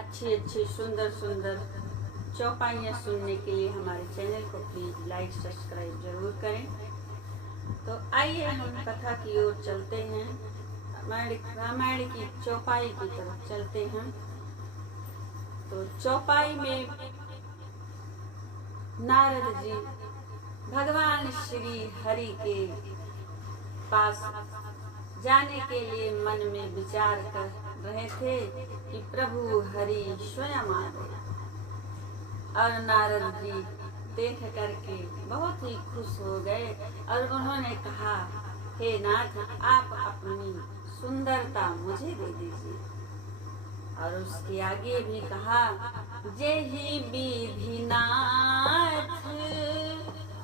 अच्छी अच्छी सुंदर सुंदर चौपाइयाँ सुनने के लिए हमारे चैनल को प्लीज़ लाइक सब्सक्राइब जरूर करें। तो आइए हम कथा की ओर चलते हैं, रामायण की चौपाई की तरफ चलते हैं। तो चौपाई में नारद जी भगवान श्री हरि के पास जाने के लिए मन में विचार कर रहे थे कि प्रभु हरि स्वयं आ गए। और नारद जी देख करके बहुत ही खुश हो गए और उन्होंने कहा, हे नाथ, आप अपनी सुंदरता मुझे दे दीजिए। और उसके आगे भी कहा, जेहि विधि नाथ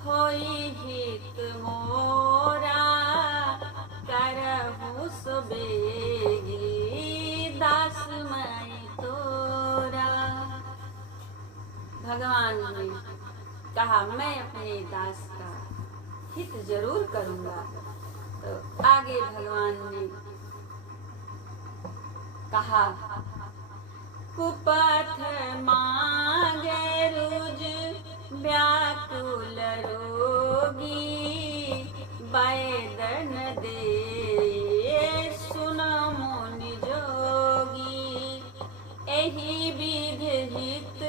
होई हित मोरा, करहु सुबेगी दास मैं तोरा। भगवान ने कहा, मैं अपने दास का हित जरूर करूंगा। तो आगे भगवान ने कहा, कुपथ मांगे रुज व्याकुल रोगी, वैदन दे सुन मुनि जोगी। एहि विधि हित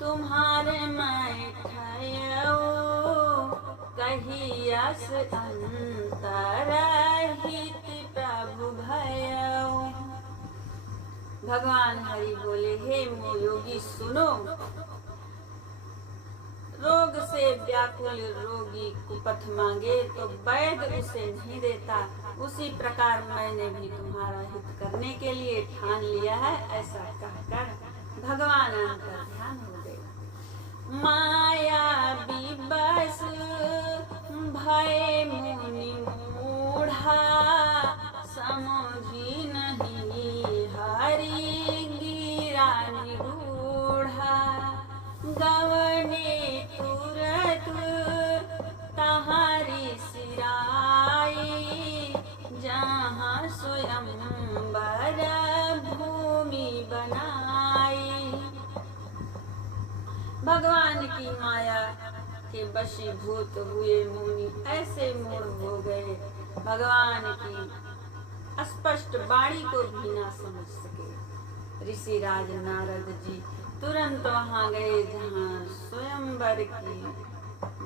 तुम्हारे मैं ठहरो, कहियस अंतर हित प्रभु भयो। भगवान हरि बोले, हे योगी सुनो, रोग से व्याकुल रोगी कुपथ मांगे तो वैद्य उसे नहीं देता, उसी प्रकार मैंने भी तुम्हारा हित करने के लिए ठान लिया है। ऐसा कहकर भगवान अंतर ध्यान हो गए। माया विवश भय मुनि मूढ़ा, समझी नहीं हरि गिरा निगूढ़ा। गवने तुरत तहारी सिराई, जहाँ स्वयंवर भूमि बनाई। भगवान की माया के वशीभूत हुए मुनि ऐसे मूढ़ हो गए, भगवान की स्पष्ट वाणी को भी ना समझ सके। ऋषिराज नारद जी तुरंत वहां गए जहाँ स्वयंवर की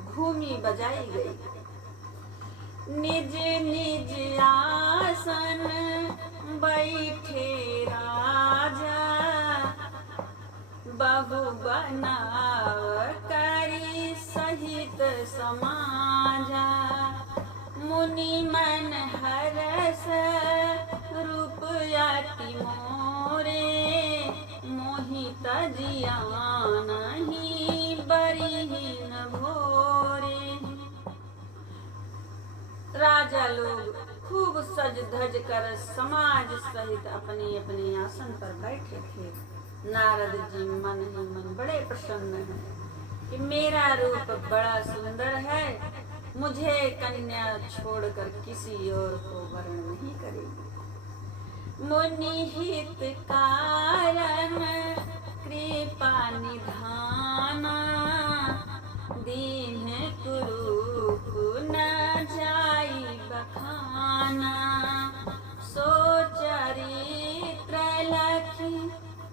भूमि बजाई गई। निज निज आसन बैठे राजा, बहु बनाव करी सहित समाजा। मुनि मन हरस रूप अति मोरे, मोहित जियानहि बरिहीन भोरे। राजा लोग खूब सज धज कर समाज सहित अपने अपने आसन पर बैठे थे। नारद जी मन ही मन बड़े प्रसन्न हैं कि मेरा रूप बड़ा सुंदर है, मुझे कन्या छोड़कर किसी और को वरण नहीं करेगी। मुनि हित कारण कृपा निधाना, दीन कुरूप न जाई बखाना। सो चरित्र लखी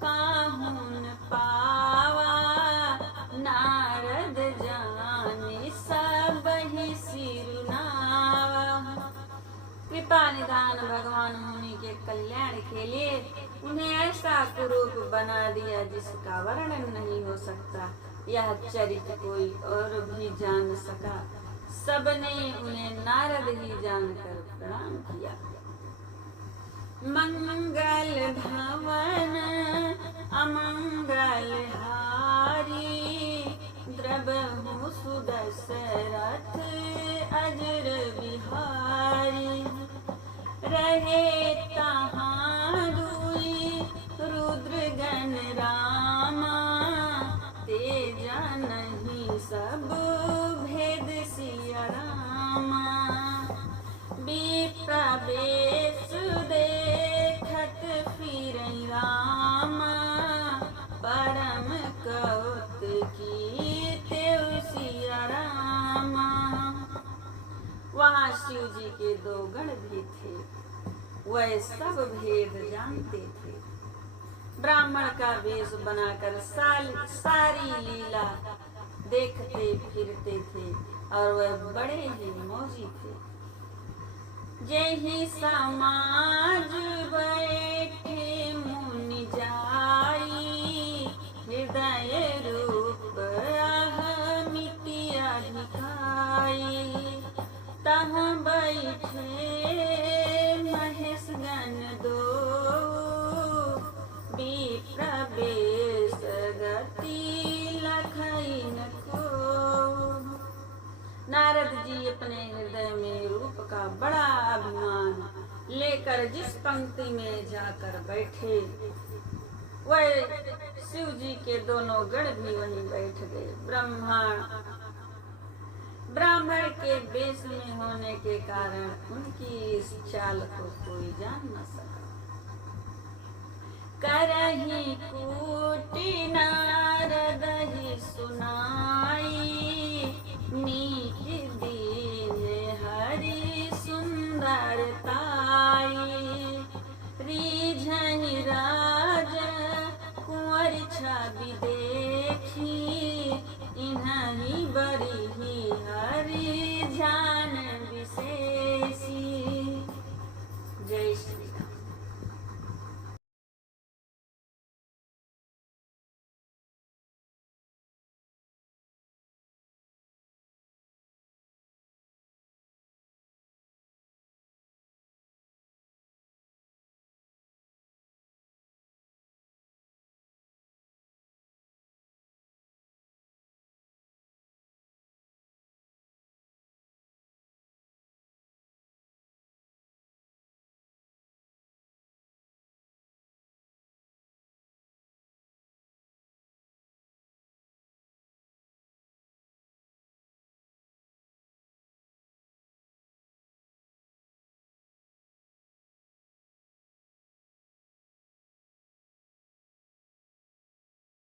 काहुन पावा, नारद जाने सब ही सिरुनावा। कृपा निधान भगवान मुनि के कल्याण के लिए उन्हें ऐसा कुरूप बना दिया जिसका वर्णन नहीं हो सकता। यह चरित्र कोई और भी जान सका, सबने उन्हें नारद ही जानकर प्रणाम किया। मंगल भवन अमंगल हारी, द्रवहु सुदशरथ अजर बिहारी। रहे तहाँ दुई रुद्र गण रामा, तेजा नहीं सब भेद सिया रामा। विप्रवेश देखत फिर वह सब भेद जानते थे। ब्राह्मण का वेश बनाकर सारी लीला देखते फिरते थे और वह बड़े ही मौजी थे। जेहि समाज बैठे मुनि जाई, हृदय रूप अहमिति अधिकाई। तहाँ बैठे महेश गण दो, विप्र बेश गति लखई न को। नारद जी अपने हृदय में रूप का बड़ा अभिमान लेकर जिस पंक्ति में जाकर बैठे, वह शिव जी के दोनों गण भी वहीं बैठ गए। ब्राह्मण के वेश में होने के कारण उनकी इस चाल को कोई जान न सका। करहि कूटि ना